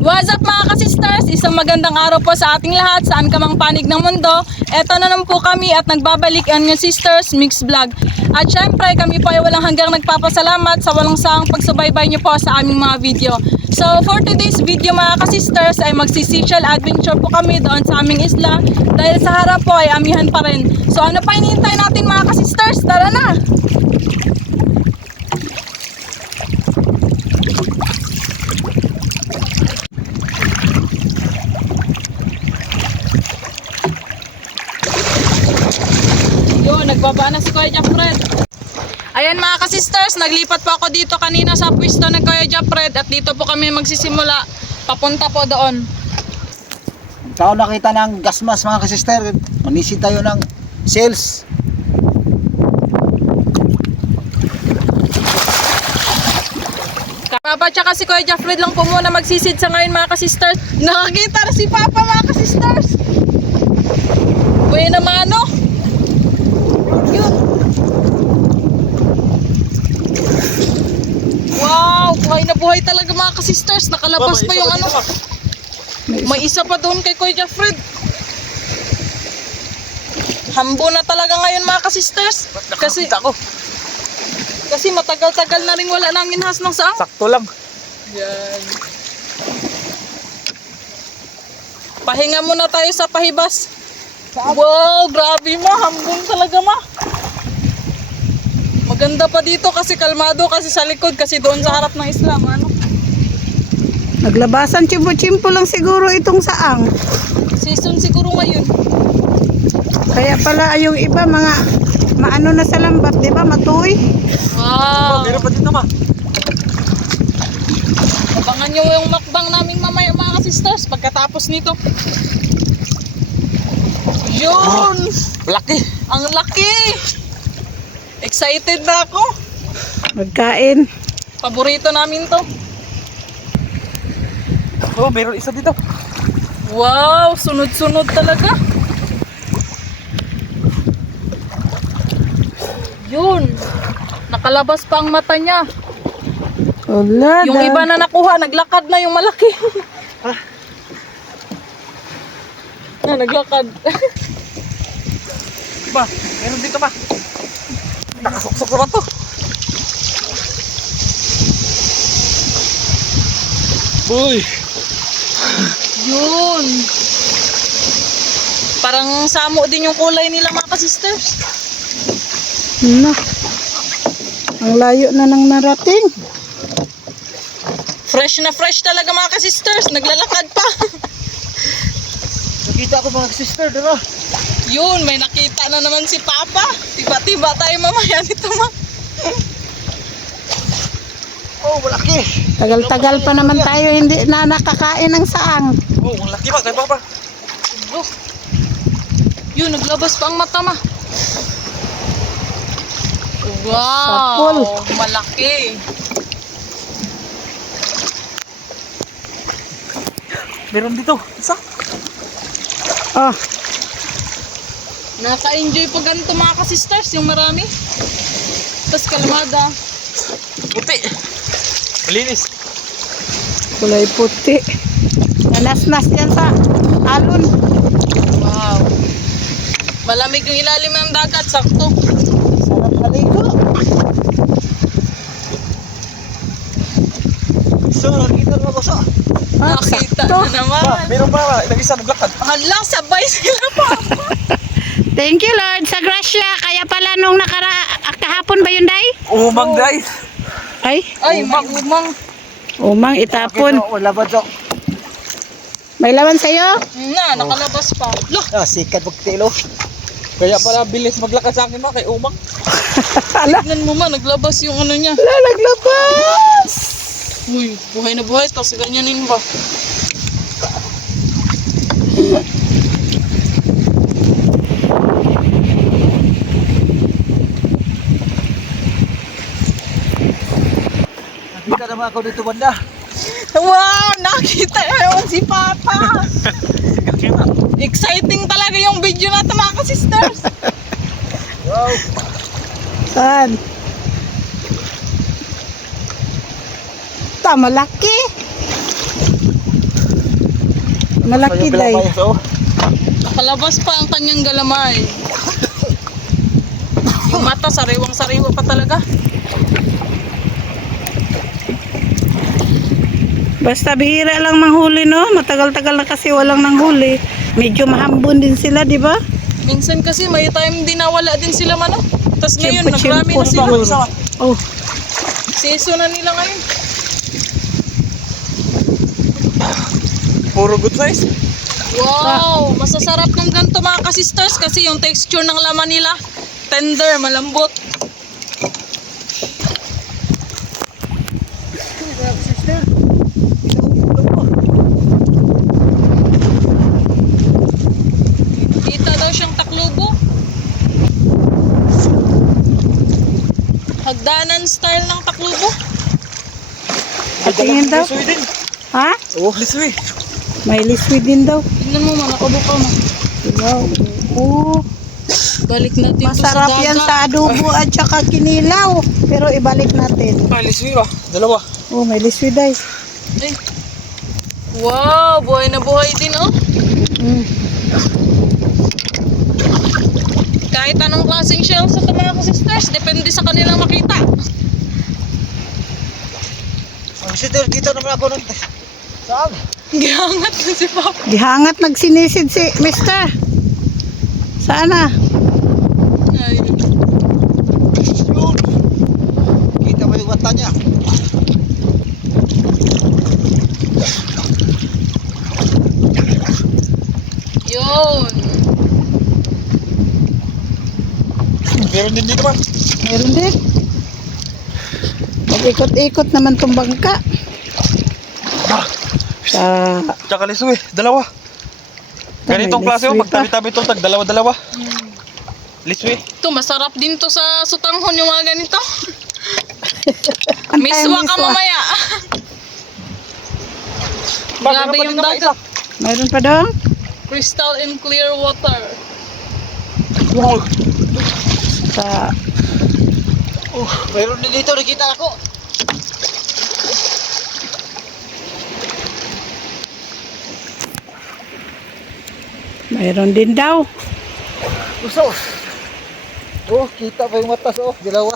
What's up mga ka-sisters? Isang magandang araw po sa ating lahat, saan ka mang panig ng mundo. Eto na naman po kami at nagbabalik ang inyong sisters Mix Vlog. At syempre kami po ay walang hanggang nagpapasalamat sa walang sawang pagsubaybay nyo po sa aming mga video. So for today's video mga ka-sisters ay magsi-seashell adventure po kami doon sa aming isla. Dahil sa harap po ay amihan pa rin. So ano pa hinihintay natin mga ka-sisters? Tara na! Nagbaba na si Kuya Jeffred. Ayan mga ka-sisters, naglipat po ako dito kanina sa pwesto ng Kuya Jeffred at dito po kami magsisimula papunta po doon. Ikaw nakita ng gasmas mga ka-sister, manisi tayo ng sales. Papa tsaka si Kuya Jeffred lang po muna magsisid sa ngayon mga ka-sisters. Nakakita na si Papa mga ka-sisters. Buhay naman ano? Yun. Wow, buhay na buhay talaga mga ka-sisters. Nakalabas pa yung ano. May isa pa doon kay Kuya Jeffred. Hambo na talaga ngayon mga ka-sisters. Kasi matagal-tagal na rin wala nang inhas ng saang. Sakto lang. Yan. Pahinga muna tayo sa pahibas. Wow, grabe ma, hambon talaga ma. Maganda pa dito kasi kalmado kasi sa likod kasi doon sa harap ng isla, ano? Naglabasan chimpo-chimpo lang siguro itong saang. Season siguro ngayon. Kaya pala yung iba mga maano na sa lambat, di ba? Matuy. Wow. Meron pa dito ma. Abangan nyo yung makbang namin mamaya mga sisters pagkatapos nito. Yun! Laki. Ang laki! Excited na ako. Magkain. Paborito namin to. Oh, meron isa dito. Wow! Sunod-sunod talaga. Yun! Nakalabas pa ang mata niya. Wala. Yung iba na nakuha, naglakad na yung malaki. Na, naglakad. Ba, meron dito ma. Nakasuksok naman to. Uy. Yun. Parang samo din yung kulay nila mga ka-sisters. Na. Ang layo na nang narating. Fresh na fresh talaga mga ka-sisters. Naglalakad pa. Nakita ko mga sister, diba? Yun, may nakita na naman si Papa. Tiba-tiba tayo mamaya nito ma. Oh, malaki. Tagal-tagal pa naman tayo hindi na nakakain ng saang. Oh, malaki ma, kay Papa. Oh. Yun, naglabas pa ang mata ma. Sapul. Wow, malaki. Meron dito. Isa. Oh, Naka-enjoy pa ganito mga ka-sisters, yung marami. Tapos kalamada. Puti. Malinis. kulay puti. Nanas-nas yan sa alon. Wow. Malamig yung ilalim ng dagat, sakto. Sarap maligo. So, nakita naman ko sa. Nakita sakto. na naman. Meron pa, ilang isa naglakad. Hala, sabay sila pa. Thank you Lord sa grasya. Kaya pala nung kahapon ba yun, Day? Umang guys. Ay, Ay, umang. umang itapon. Wala ba dyan? May laman sa'yo? Na, nakalabas pa. Loh, Ah, sikat magtilo. Kaya pala bilis maglakad sa akin ma, kay Umang. Ala, tignan mo ma, naglabas yung ano niya. naglabas. Uy, buhay na buhay, tapos ganyanin ba? Nakita naman ako dito banda. Wow, nakita naman si Papa. Exciting talaga yung video natin mga ka-sisters. Wow. Saan? pa, malaki. Malaki Ayun, day. bilang payaso. Nakalabas pa ang kanyang galamay. Yung mata, sariwang-sariwa pa talaga. Basta bihira lang manghuli, no? Matagal-tagal na kasi walang nanghuli. Medyo mahambon din sila, di ba? Minsan kasi may time din nawala din sila mano. Tapos ngayon, Chimpo-chimpo nagrami na sila. siguro. Oh, Season na nila ngayon. Puro good size. Wow! Masasarap ng ganito mga ka-sisters kasi yung texture ng laman nila, tender, malambot. Sister. Kita daw siyang taklubo. Hagdanan style ng taklubo. patingin daw. Liswi din. Ha? Oh, liswi. May liswi din daw. Tignan mo, nakabuka mo. Wow. Oh, Balik natin to sa masarap yan dagat. sa adobo at saka kinilaw. Pero ibalik natin. Ah, liswi ba? Dalawa. Oh, may liswi day. Ay. Wow, buhay na buhay din oh. Mm. Kahit anong klaseng shells sa mga ka-sisters, depende sa kanilang makita. Ang sister, dito naman ako nun. Saan? Gihangat na si Papa. Gihangat nagsinisid si Mister. Sana. Ay. Yun. Kita mo yung mata niya. Yun. Meron din dito man. Meron din. Mag-ikot-ikot naman tong bangka. Sa Tsaka liswi, dalawa. Ganitong klase oh, magtabi-tabi ito, tag dalawa-dalawa. Liswi. Ito, masarap din to sa sutanghon yung mga ganito. Antay, Miswa ka miswa. mamaya. Grabe yung dagat. Mayroon pa daw? Crystal and clear water. Wow. Sa Oh, meron din dito, nakita ako. mayroon din daw. Uso. Oh, kita pa yung mata so, dalawa.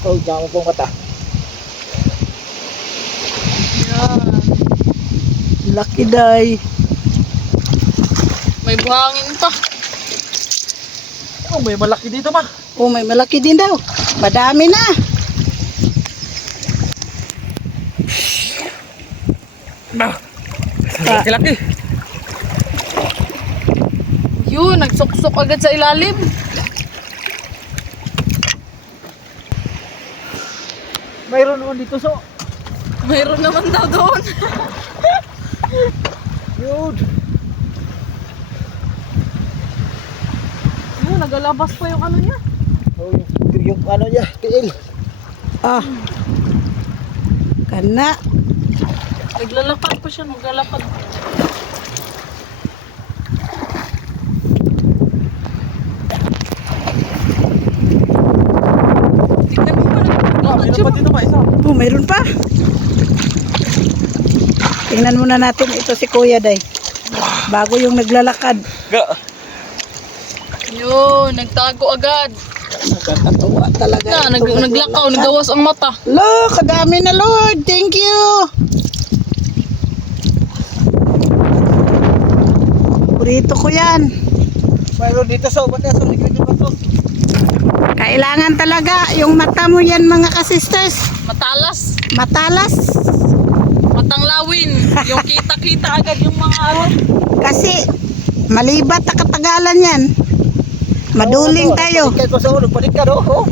Oh, damo pong mata. Yan. Lucky day. May buhangin pa. Oh, may malaki dito ma. Oh, may malaki din daw. Madami na. Laki-laki. Yun, nagsuksok agad sa ilalim. Mayroon naman dito so. Mayroon naman daw doon. Yun. Yun, nagalabas pa yung ano niya. Oh, yung ano niya, tiil. Ah. Kana. Naglalapad pa siya, naglalapad. Tignan mo pa, naglalapad siya. Meron pa dito ma, isa. Oh, mayroon pa. Tingnan muna natin ito si Kuya Day. Bago yung naglalakad. Ga. Yun, nagtago agad. Nakakatawa talaga. Na, ito. naglakaw, nagawas ang mata. Look, kadami na Lord. Thank you. Burrito ko yan. Mayroon dito so, banda so, likod yung bato. Kailangan talaga yung mata mo yan mga kasisters. Matalas, Matalas. matang lawin. Yung kita-kita agad yung mga ano. Kasi malibat na katagalan yan. Maduling tayo. Panikad pa sa ulo, panikad oh.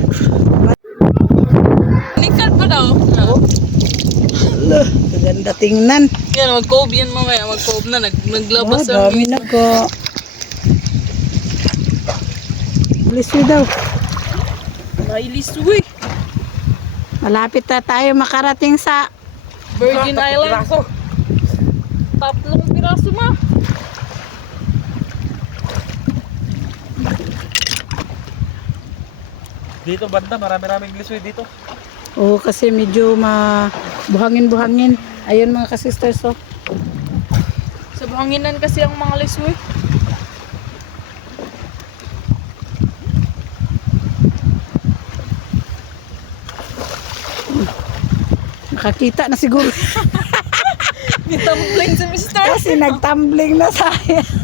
Nikad pa daw. Ganda tingnan. Yan, mag-cove yan mamaya. Mag-cove na, naglabas Oh, ang dami na ko. Bilis mo daw. Mailiswi. Malapit na tayo makarating sa Virgin Island. Tatlong piraso ma. Dito banda, marami-raming liswi dito. Oo, kasi medyo buhangin-buhangin. Ayun mga ka-sisters, oh. Sa buhanginan kasi ang mga liswi. Nakakita na siguro. Gitumbling si Mr. Kasi nagtumbling na sa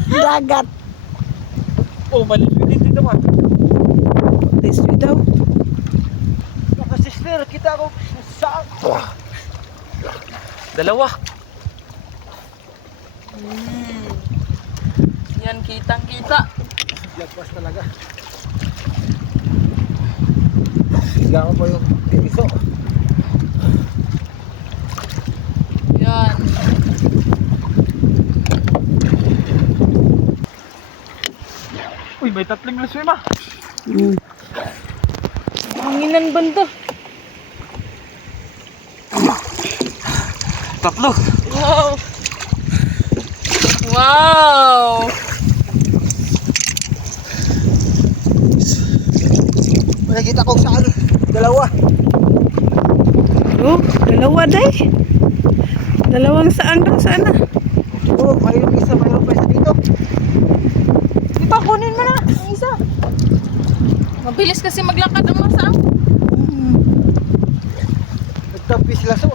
dagat. Oh, maliswi dito man. Liswi daw. Mga sister, kita ko saan. Dalawa. Yan, kitang-kita. Lagpas talaga. Sigaw pa yung tiniso. Yan. Uy, may tatlong liswi ma. Mm. Buhanginan banda. Tatlo. Wow. Wow. Nakikita ko saan. Dalawa. Oh, dalawa day. Dalawang saan daw sana. Oh, mayroon pa isa dito. Ito, kunin mo na ang isa. Mabilis kasi maglakad ang masa. Nagtabi sila so.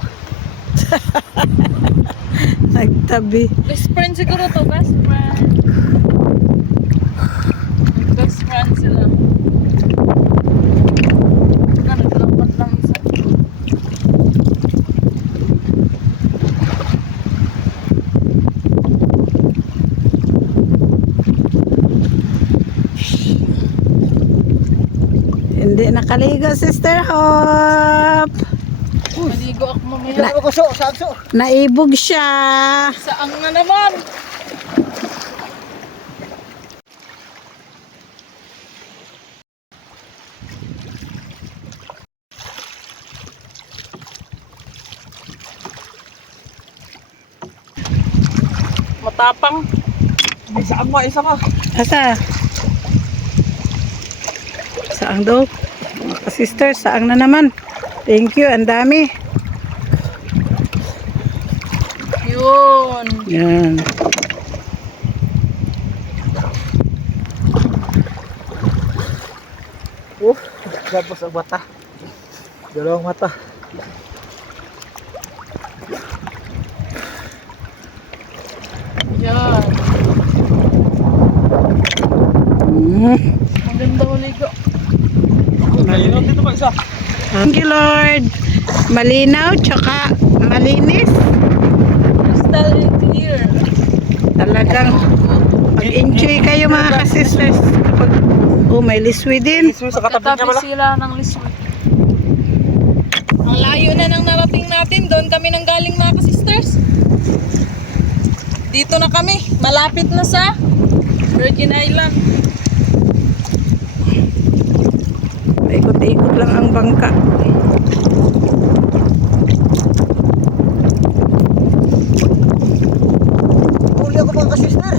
Nagtabi. Best friend siguro to, best friend. Best friend sila. Saka naglapat lang isa. Hindi nakaligo, Sister Hope. Maligo ako mamaya. Dalawa ko so, saan so? Naibog siya. Saang na naman. Matapang. Ay, saan ma? Isa ma. Asa? Saang daw? Mga sister, saang na naman. Thank you, ang dami. Yun. Yan. Tapos ang mata. Dalawang mata. Yan. Ang ganda uligo. Malinaw dito ma isa. Thank you, Lord. Malinaw, tsaka malinis. Crystal clear. Talagang mag-enjoy kayo mga ka-sisters. Oh, may liswi din. Liswi sa katabi niya Katabi pala. sila ng liswi. Ang layo na nang narating natin. Doon kami nang galing mga ka-sisters. Dito na kami. Malapit na sa Virgin Island. Ikot-ikot lang ang bangka. Huli ako mga sister.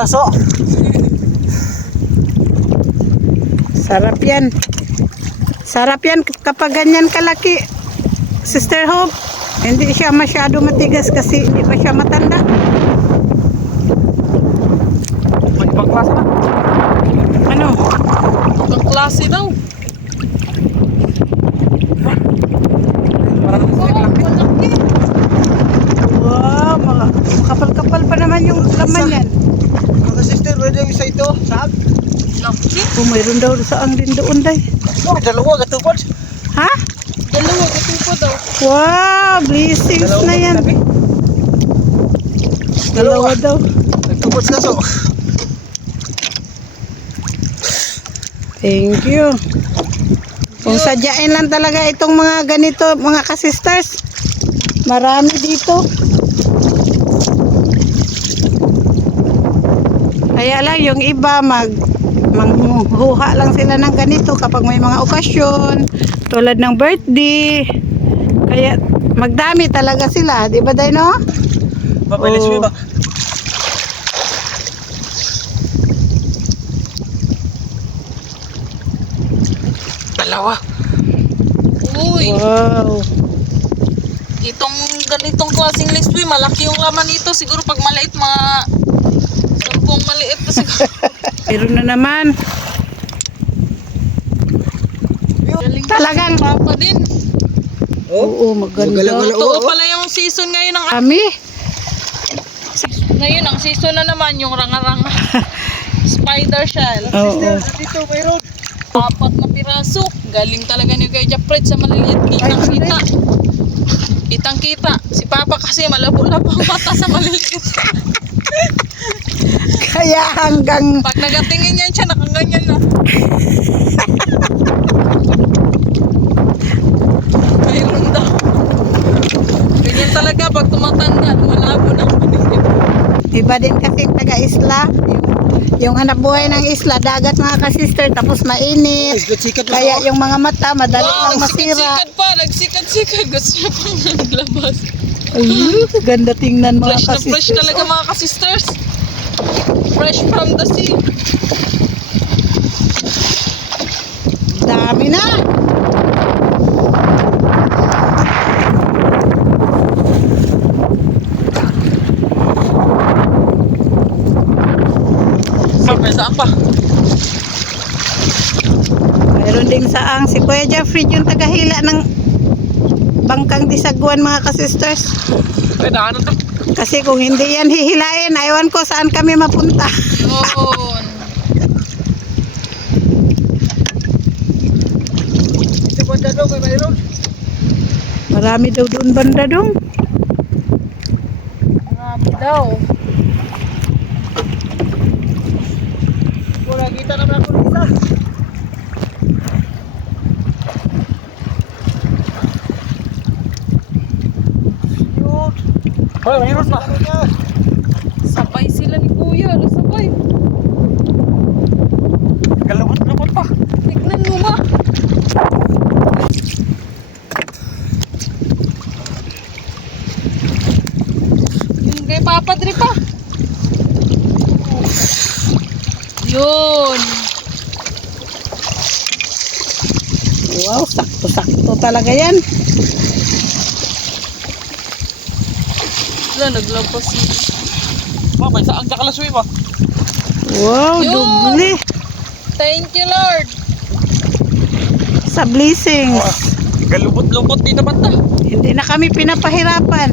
Taso. Sarap yan. Sarap yan kapag ganyan kalaki. Sister Hope, hindi siya masyado matigas kasi hindi pa siya matanda. May ibang klase na. Ano? Ibang klase daw. Parang Malaki. Wow, makapal-kapal pa naman yung laman yan. Mga sister, pwede yung isa ito. Saan? Laki. Oh, mayroon daw saan din doon day. Oh, dalawa katupad. Ha? Dalawa, katupo daw. Wow, blessings na yan. Dalawa daw. Nagtupad sila so. Thank you. Kung sadyain lang talaga itong mga ganito, mga ka-sisters. Marami dito. Kaya lang yung iba manghuha lang sila ng ganito kapag may mga okasyon tulad ng birthday. Kaya magdami talaga sila, di ba Dino? Mabay Liswi ba? Dalawa. Uy, Wow. itong ganitong klaseng Liswi, malaki yung laman nito. Siguro pag maliit, mga 10 maliit na siguro. Meron na naman. Galing Talagang papa din. oo, maganda. Gala-gala. Totoo pala yung season ngayon ng Kami, ngayon ang season na naman yung ranga-ranga. Spider shell. oo. Dito, mayroon. 4 na piraso. Galing talaga ni Kuya Japret sa maliliit. Kitang-kita. Kitang-kita. Si Papa kasi malabo-labo ang mata sa maliliit. Kaya hanggang Pag nagatingin yan siya, nakaganyan na. Mayroon daw. Ganyan talaga pag tumatanda, malabo na ang paningin. iba din kasi taga-isla. Yung hanap buhay ng isla, dagat mga kasister, tapos mainit. Sikat-sikat na Kaya yung mga mata, madali lang Wow, masira. sikat-sikat pa. Nagsikat-sikat. Gusto niya pang naglabas. Ay, ganda tingnan mga Fresh na fresh kasister. talaga mga kasisters. Fresh from the sea. Dami na. Sabay saan pa? Mayroon ding saang si Kuya Jeffrey yung tagahila ng bangkang disaguan mga kasisters. Ay, daanan to. Kasi kung hindi yan hihilain, ayawan ko saan kami mapunta. Yun. Ito ba daw, mayroon? Marami daw doon banda dong. Marami daw. Wala, kita naman ako ng isa. Yun. Ay, mayroon na. Ano niya? Sabay sila ni Kuya. Ano sabay? Galawat-lawat pa. Tignan mo ma. Yung kay Papa Dre pa. Yun. Wow, sakto-sakto talaga yan. Wala, naglabas si... Mabay saan ka kalaswi ba? Wow, Yun. doble. Thank you, Lord. Sa blessings. Galubot-lubot dito banda. Hindi na kami pinapahirapan.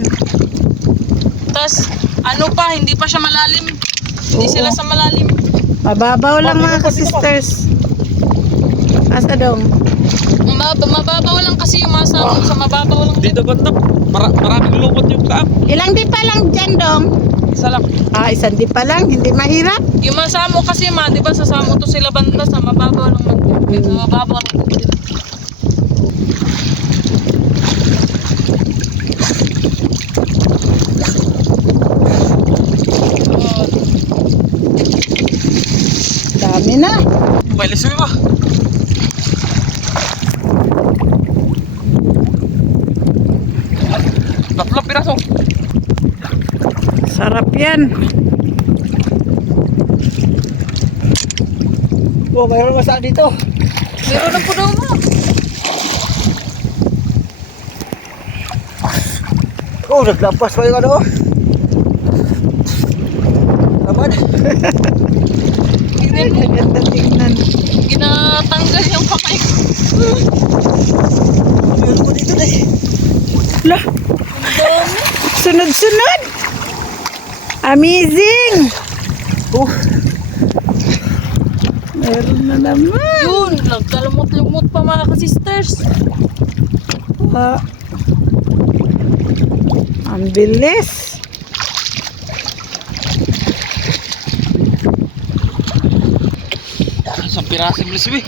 Tapos, ano pa, hindi pa siya malalim. Hindi Oo. sila sa malalim. Mababaw lang mga kasisters. Asa dong? Mababaw lang kasi yung masama sa mababaw lang. Dito banda. Maraming lubot yung kaam. Ilang di pa lang dyan dong? Isa lang. Ah, isang di pa lang, hindi mahirap. Yung masamo kasi ma, di ba sa samo to sila banda sa mababaw lang man. Sa mababaw lang sila. Dami na. May liswi ba? Tatlong piraso. Sarap yan. Oh, mayroon ba saan dito? Meron na po daw mo. Oh, naglampas pa yung ano. Naman. Tingnan mo. Ganda tingnan. Ginatanggal yung kamay ko. Mayroon ko dito na eh. Lah, Ang dami. sunod-sunod. Amazing. Oh, Meron na naman. Yun, nagkalumot-lumot pa mga kasisters. Ah. Ang bilis. Isang pirasong liswi.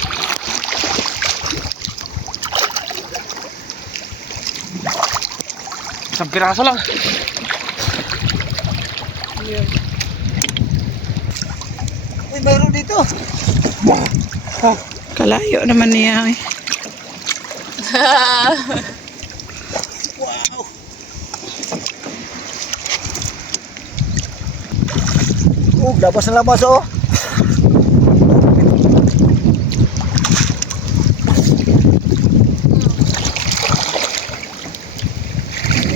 Isang piraso lang. natin mayroon dito. Kalayo naman niya. Wow. Oh, labas na labas oh.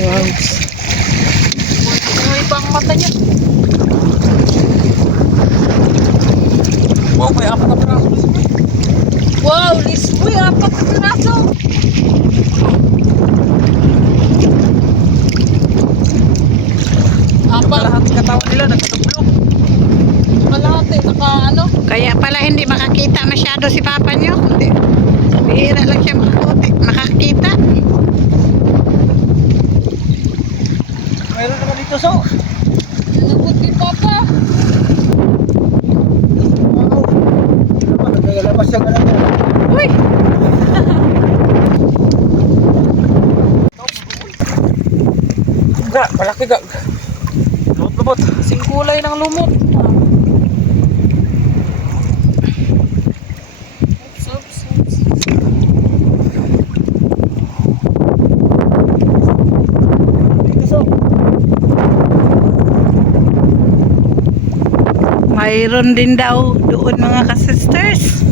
Wow. May ibang mata niya. Wow, may apat na piraso. Wow, Lisboy, 4 na piraso. Apat. Lahat ng katawan nila nagkatublok. Kalahati, naka ano? Kaya pala hindi makakita masyado si papa niyo. Hindi. Bihira lang siya makakita. Mayroon naman dito so. Nabot ni Papa. Wow. Naglalabas siya ganun. Uy! Ga, malaki ga. Lubot-lubot. Singkulay ng lumot. Oops. Dito so. Mayroon din daw doon mga ka-sisters.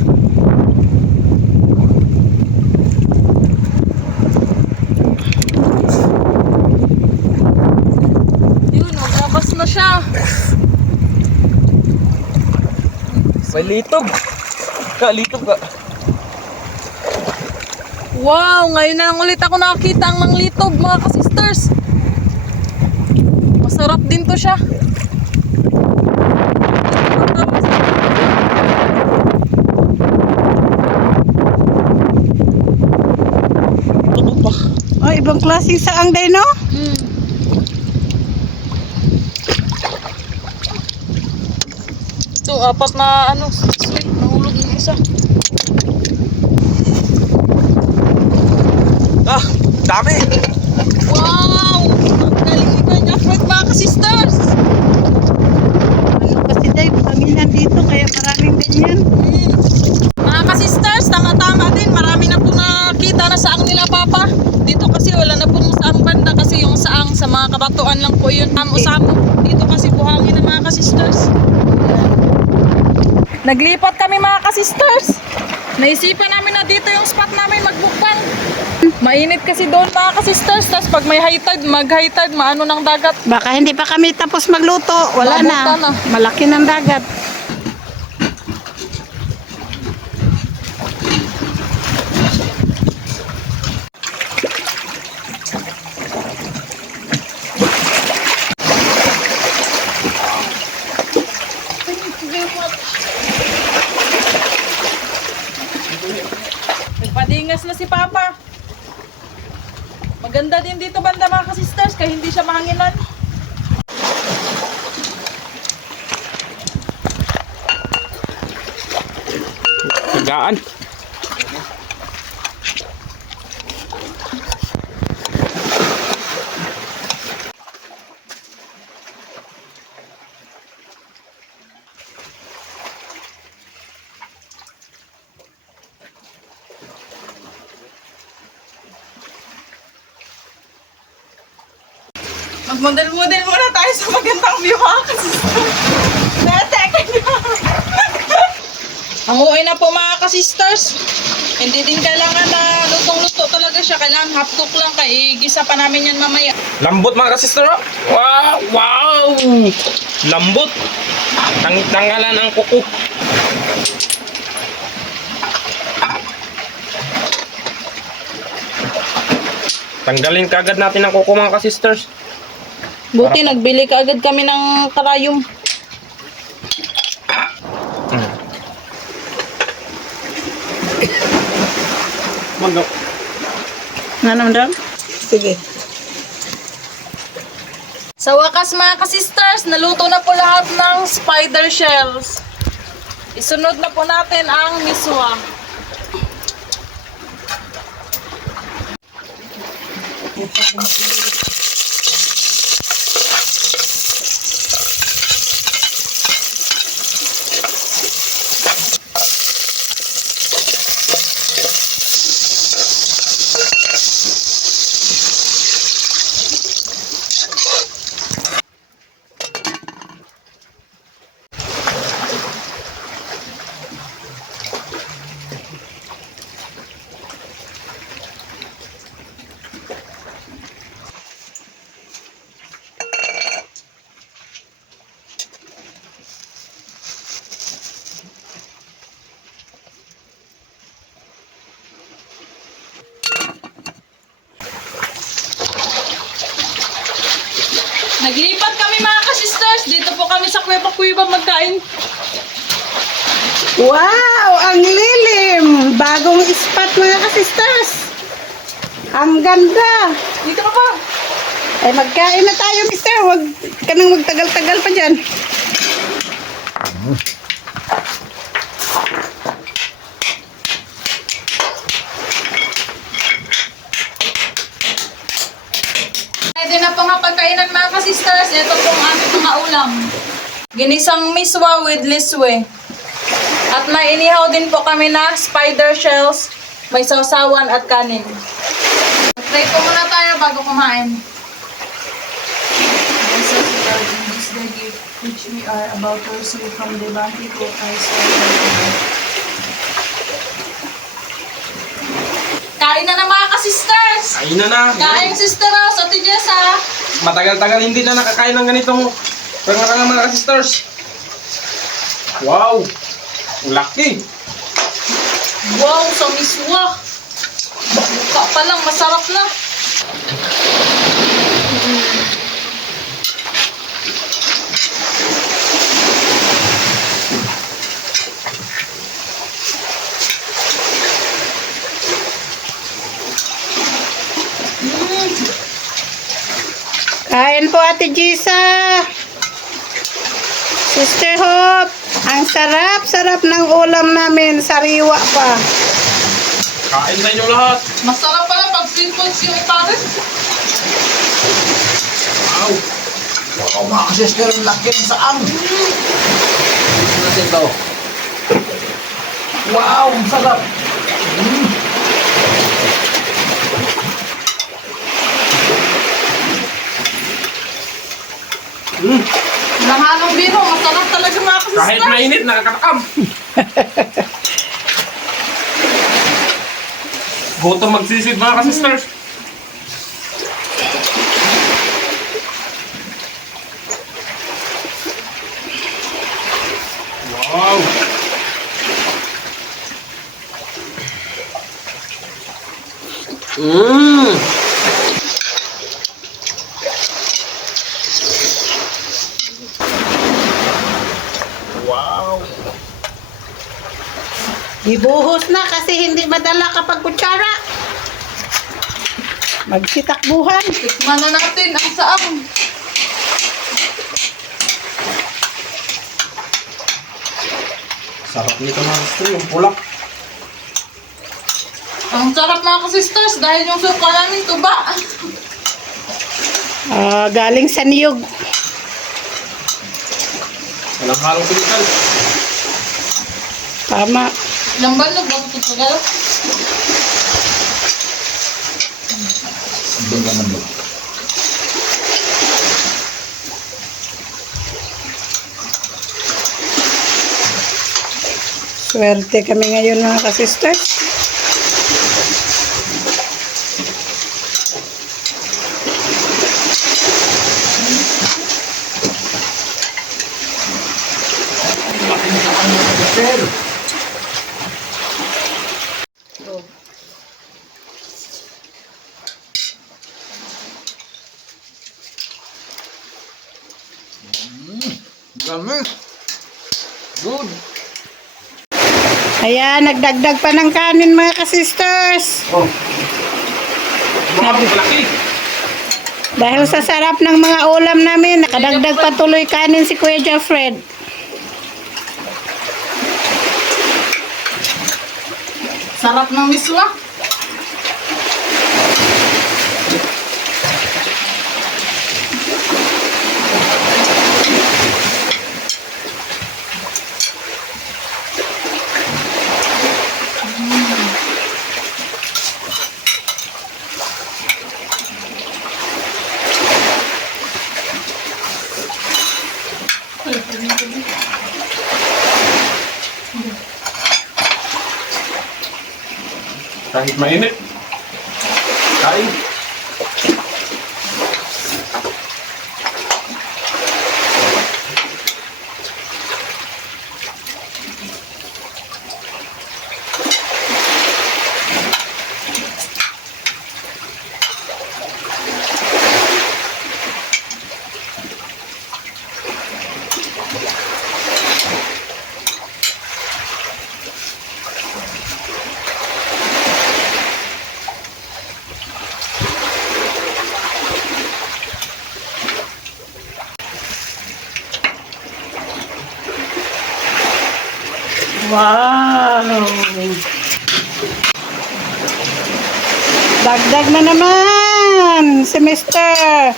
Yun, naglabas na siya. May litog. Ga, litog ga. Wow, ngayon na lang ulit ako nakakita ang manglitog, mga ka-sisters. Masarap din to siya. Tubog pa. Oh, ibang klaseng saang day, no? Mm. Ito, 4 na ano, sweet, nahulog yung isa. Ah, dami. Wow! Ang galing ni Kanya Fruit, mga ka-sisters! Ano kasi day, panginan dito kaya maraming ganyan. Mga ka-sisters, tama-tama din. Marami na po nakita na saang nila, Papa. Dito kasi wala na pong saang banda kasi yung saang sa mga kabatuan lang po yun. Samo-samo. Dito kasi buhangin ng mga ka-sisters. Naglipat kami, mga ka-sisters. Naisipan namin na dito yung spot namin magbukbang. Mainit kasi doon, mga ka-sisters. Tapos pag may high tide, mag-high tide, maano ng dagat. Baka hindi pa kami tapos magluto. Wala Mabuta na. na. Malaki ng dagat. Nagpadingas na si Papa. Maganda din dito banda, mga ka-sisters, kaya hindi siya mahanginan. Tagaan. Mag-model-model muna tayo sa magandang view, mga ka-sisters. Ang uwi na po, mga ka-sisters. Hindi din kailangan na lutong-luto talaga siya. Kailangan half cook lang, kaya igisa pa namin yan mamaya. Lambot mga kasister. Oh. Wow! Wow! Lambot. Tangit-tangalan ang kuko. Tanggalin kaagad natin ang kuko mga kasisters. Buti, nagbili ka agad kami ng karayom. Mando. Ano daw? Sige. Sa wakas, mga ka-sisters, naluto na po lahat ng spider shells. Isunod na po natin ang miswa. Naglipat kami mga ka-sisters. Dito po kami sa Kuweba magkain. Wow! Ang lilim! Bagong spot mga ka-sisters. Ang ganda! Dito ka pa. Ay, magkain na tayo, mister. Huwag ka nang magtagal-tagal pa dyan. Pwede na po nga pagkainan mga ka-sisters. Ito po ang aming mga ulam. Ginisang miswa with liswe. At may inihaw din po kami na spider shells, may sausawan at kanin. Try po muna tayo bago kumain. This is regarding this the gift which we are about to receive from the bounty to Christ. Kain na mga ka-sisters! Kain na na. Kain sister Rose, Ate Jessa! Matagal-tagal hindi na nakakain ng ganitong pangarang mga sisters. Wow! Ang laki! Wow, sa miswa! Mukha pa lang, masarap na. Kain po, Ate Gisa. Sister Hope, ang sarap-sarap ng ulam namin. Sariwa pa. Kain na inyo lahat. Masarap pala pag pimples yung ipares. Wow! Wow, mga ka-sister, ang laki ng saang. Tignan natin to. Wow, ang sarap. Walang halong biro, masarap talaga mga ka-sisters. Kahit mainit, nakakatakam. Gutom magsisid mga ka-sisters. Wow! Mmm! Wow! Ibuhos na kasi hindi madala kapag kutsara. Magsitakbuhan. Tikman na natin ang saang. Sarap nito mga ka-sisters, yung pulak. Ang sarap mga ka-sisters dahil yung suka namin tuba. Galing sa niyog. Walang halong pinikal. Tama. Ilang balog ba ito tagal? Doon naman doon. Swerte kami ngayon mga ka-sisters. Sister. Dami. Good. Ayan, nagdagdag pa ng kanin mga ka-sisters. Oh, Wow! Malaki! Dahil sa sarap ng mga ulam namin, nakadagdag pa tuloy kanin si Kuya Jeffred. Sarap ng miswa. Kahit mainit. Kain. Wow! Dagdag na naman! Semester!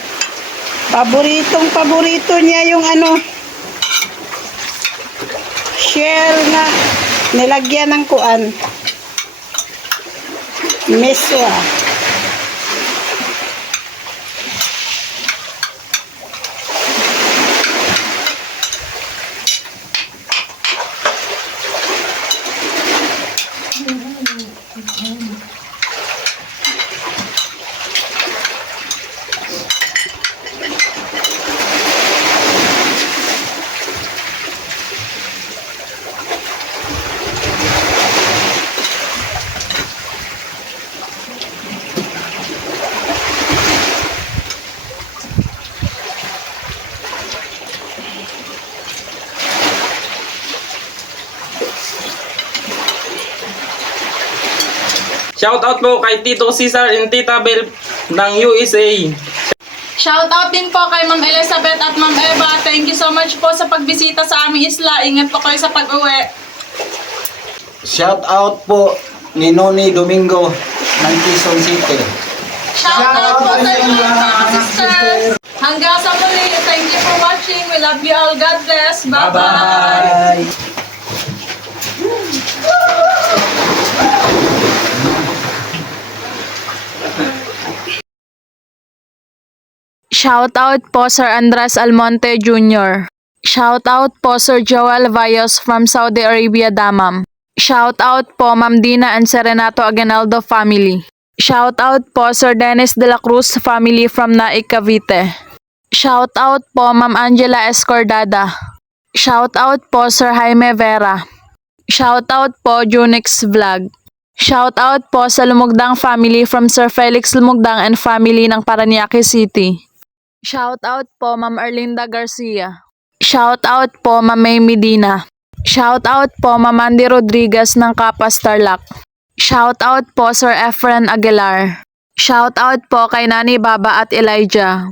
Paborito niya yung ano, shell na nilagyan ng kuan. Meswa. Shoutout po kay Tito Cesar and Tita Bel ng USA. Shoutout din po kay Ma'am Elizabeth at Ma'am Eva. Thank you so much po sa pagbisita sa aming isla. Ingat po kayo sa pag-uwi. Shout out po ni Noni Domingo ng Quezon City. Shoutout po sa inyo mga sisters. Hanggang sa muli. Thank you for watching. We love you all. God bless. Bye-bye. Bye! Shoutout po Sir Andres Almonte Jr. Shoutout po Sir Joel Valles from Saudi Arabia, Damam. Shoutout po Ma'am Dina and Serenato Aguinaldo family. Shoutout po Sir Dennis de la Cruz family from Naik, Cavite. Shoutout po Ma'am Angela Escordada. Shoutout po Sir Jaime Vera. Shoutout po Junix Vlog. Shoutout po sa Lumugdang family from Sir Felix Lumugdang and family ng Parañaque City. Shoutout po Ma'am Erlinda Garcia. Shoutout po Ma'am May Medina. Shoutout po Ma'am Andy Rodriguez ng Kapas Tarlac. Shoutout po Sir Efren Aguilar. Shoutout po kay Nani Baba at Elijah.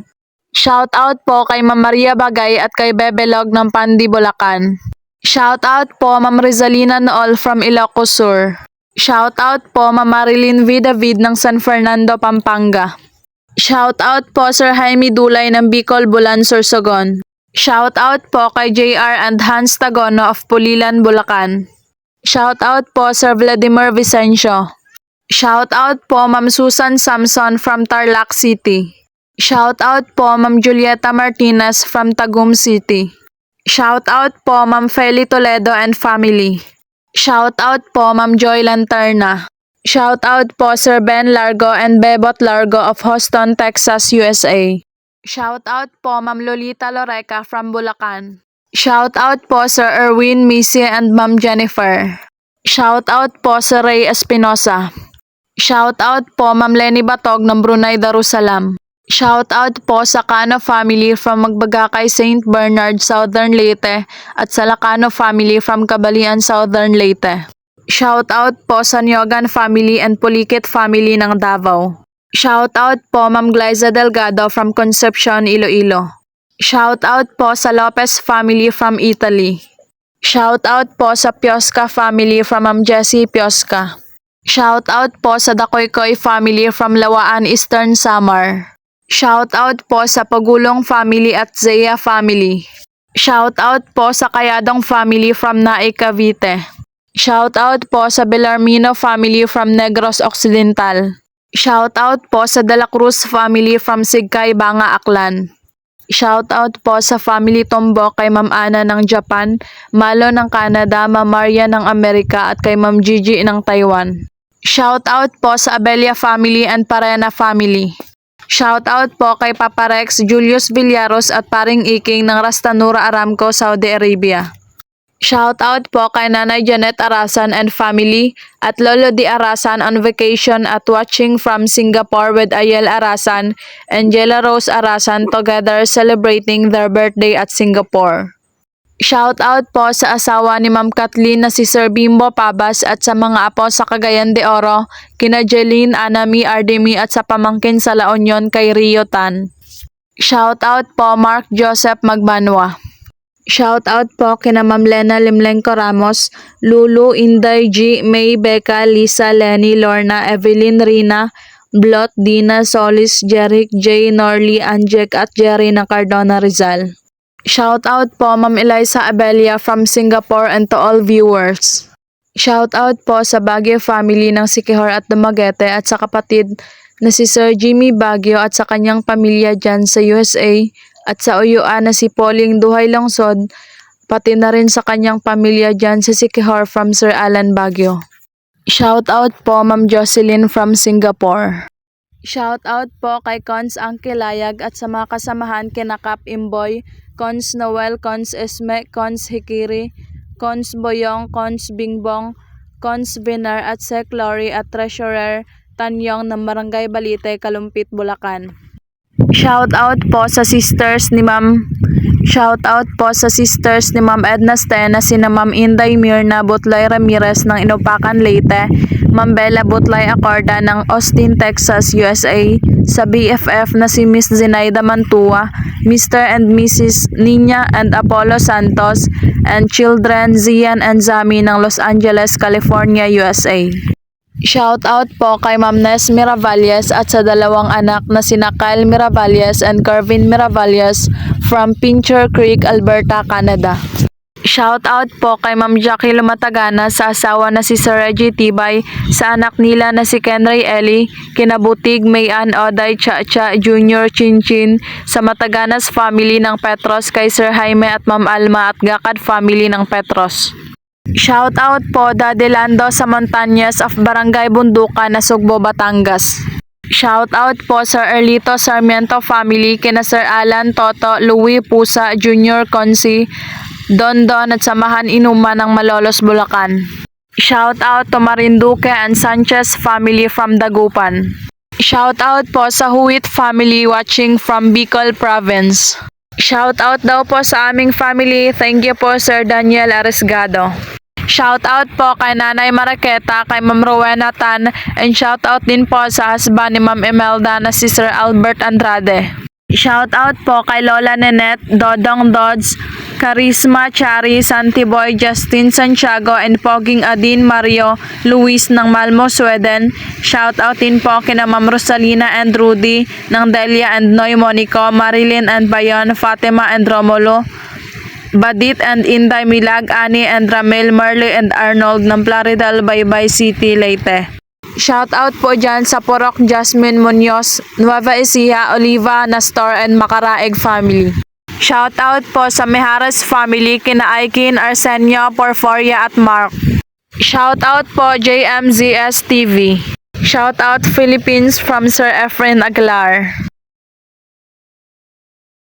Shoutout po kay Ma'am Maria Bagay at kay Bebelog ng Pandi, Bulacan. Shoutout po Ma'am Rizalina Nool from Ilocos Sur. Shoutout po Ma'am Marilyn V. David ng San Fernando, Pampanga. Shoutout po Sir Jaime Dulay ng Bicol, Bulan, Sorsogon. Shoutout po kay JR and Hans Tagono of Pulilan, Bulacan. Shoutout po Sir Vladimir Vicencio. Shoutout po Ma'am Susan Samson from Tarlac City. Shoutout po Ma'am Julieta Martinez from Tagum City. Shoutout po Ma'am Feli Toledo and family. Shoutout po Ma'am Joy Lanterna. Shoutout po Sir Ben Largo and Bebot Largo of Houston, Texas, USA. Shoutout po Ma'am Lolita Loreca from Bulacan. Shoutout po Sir Erwin Missy and Ma'am Jennifer. Shoutout po Sir Ray Espinosa. Shoutout po Ma'am Lenny Batog ng Brunei Darussalam. Shoutout po sa Cano family from Magbagakay, St. Bernard, Southern Leyte at sa Lacano family from Cabalian, Southern Leyte. Shoutout po sa Nyogan family and Pulikit family ng Davao. Shoutout po Ma'am Glyza Delgado from Concepcion, Iloilo. Shoutout po sa Lopez family from Italy. Shoutout po sa Piosca family from Ma'am Jessie Piosca. Shoutout po sa Dakoykoy family from Lawaan, Eastern Samar. Shoutout po sa Pagulong family at Zea family. Shoutout po sa Kayadong family from Naik, Cavite. Shoutout po sa Belarmino family from Negros Occidental. Shoutout po sa De La Cruz family from Sigkay, Banga, Aklan. Shoutout po sa family Tombo kay Ma'am Ana ng Japan, Malo ng Canada, Ma'am Maria ng Amerika at kay Ma'am Gigi ng Taiwan. Shoutout po sa Abelia family and Parena family. Shoutout po kay Papa Rex, Julius Villaros at Paring Iking ng Rastanura Aramco, Saudi Arabia. Shoutout po kay Nanay Janet Arasan and family at Lolo Di Arasan on vacation at watching from Singapore with Ayel Arasan and Jella Rose Arasan together celebrating their birthday at Singapore. Shoutout po sa asawa ni Ma'am Kathleen na si Sir Bimbo Pabas at sa mga apo sa Cagayan de Oro, kina Jeline, Anami, Ardemi at sa pamangkin sa La Union kay Rio Tan. Shoutout po Mark Joseph Magbanwa. Shout out po kina Ma'am Lena Limlengco Ramos, Lulu, Inday G, May, Becca, Lisa, Lenny, Lorna, Evelyn, Rina, Blot, Dina, Solis, Jeric, Jay, Norly, Anjek at Jerry ng Cardona Rizal. Shout out po Ma'am Eliza Abelia from Singapore and to all viewers. Shout out po sa Baguio family ng Siquijor at Dumaguete at sa kapatid na si Sir Jimmy Baguio at sa kanyang pamilya dyan sa USA at sa Uyuan na si Pauling Duhay Longsod, pati na rin sa kanyang pamilya dyan sa Siquijor from Sir Alan Baguio. Shout out po Ma'am Jocelyn from Singapore. Shout out po kay Cons Angkilayag at sa mga kasamahan kina Kap Imboy, Cons Noel, Cons Esme, Cons Hikiri, Cons Boyong, Cons Bingbong, Cons Vinar at Sec Lori at Treasurer Tanyong ng Barangay Balite, Kalumpit, Bulacan. Shout out po sa sisters ni Ma'am Edna Stena, sina Ma'am Inday Mirna Butlay Ramirez ng Inupacan, Leyte, Ma'am Bella Butlay Acorda ng Austin, Texas, USA, sa BFF na si Miss Zenaida Mantua, Mr. and Mrs. Nina and Apollo Santos, and children Zian and Zami ng Los Angeles, California, USA. Shout out po kay Ma'am Nes Miravalles at sa dalawang anak na sina Kyle Miravalles and Carvin Miravalles from Pincher Creek, Alberta, Canada. Shout out po kay Ma'am Jackie Lumatagana sa asawa na si Sir Reggie Tibay, sa anak nila na si Kenray Eli, kinabutig Mayan Oday Chacha Jr. Chinchin, sa Mataganas family ng Petros kay Sir Jaime at Ma'am Alma at Gakad family ng Petros. Shout out po Daddy Lando sa Montañas of Barangay Bundukan, Nasugbo, Batangas. Shout out po Sir Erlito Sarmiento family kina Sir Alan Toto, Louie Pusa Jr. Consi, Don at samahan inuman ng Malolos, Bulacan. Shout out to Marinduque and Sanchez family from Dagupan. Shout out po sa Huit family watching from Bicol Province. Shout out daw po sa aming family. Thank you po Sir Daniel Arisgado. Shout out po kay Nanay Maraqueta, kay Ma'am Rowena Tan, and shout out din po sa husband ni Ma'am Imelda na si Sir Albert Andrade. Shout out po kay Lola Nenette, Dodong Dodds, Charisma Chari, Santiboy, Justin Santiago, and Poging Adin Mario Luis ng Malmo, Sweden. Shout out din po kina Ma'am Rosalina and Rudy ng Delia and Noy Monico, Marilyn and Bayon, Fatima and Romulo, Badit and Inday Milag, Ani and Ramel, Marley and Arnold ng Plaridel, Baybay City, Leyte. Shout out po dyan sa Porok Jasmine Munoz, Nueva Ecija, Oliva, Nastor and Macaraeg family. Shout out po sa Mejares family kina Aikin, Arsenio, Porforia at Mark. Shout out po JMZS TV. Shout out Philippines from Sir Efren Aguilar.